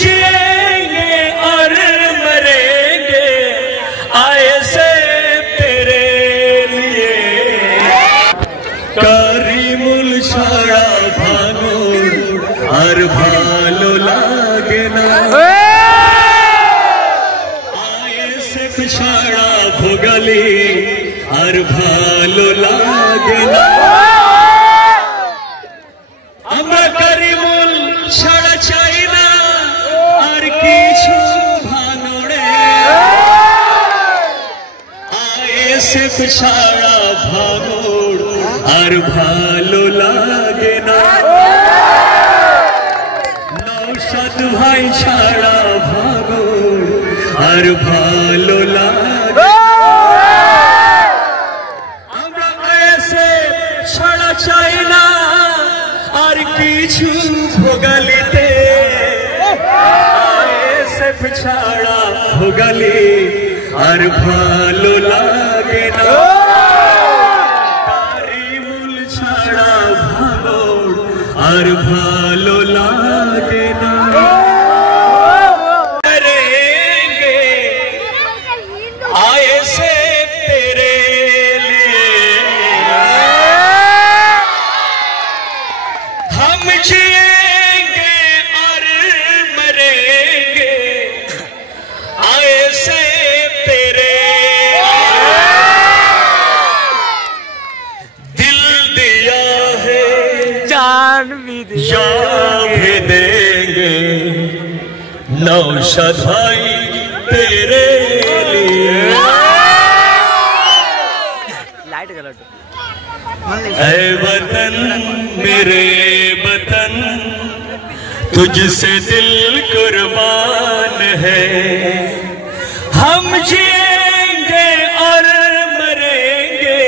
जिएंगे और मरेंगे आए से तेरे लिए। करीमुल छाड़ा भांगुर और भालो लागे ना, आए से पिछाड़ा भोगली और भालो लागे ना। আমরা করিমুল ছাড়া চাই না আর কিছু ভাঙড়ে, আয়েসে ছাড়া ভাঙড় আর ভালো লাগে না। নওশাদ ভাই ছাড়া ভাঙড় আর ভালো লাগে। আমরা আয়েসে ছাড়া চাই না আর কিছু ভোগালিতে, আয়েসে ছাড়া ভোগালি আর ভালো লাগে না। করিমুল ছাড়া ভাঙড় আর ভালো লাগে না। करेंगे आए से तेरे लिए, हम जिएंगे और मरेंगे आए से तेरे। दिल दिया है जान भी देंगे नौशाद भाई तेरे लिए। लाइट कलर ऐ वतन मेरे वतन तुझसे दिल कुर्बान है, हम जिएंगे और मरेंगे,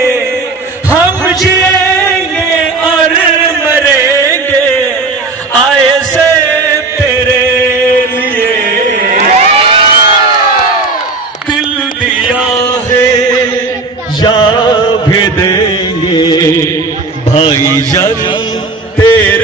हम जिएंगे और मरेंगे आए से तेरे लिए। दिल दिया है या भी देंगे भाईजान तेरे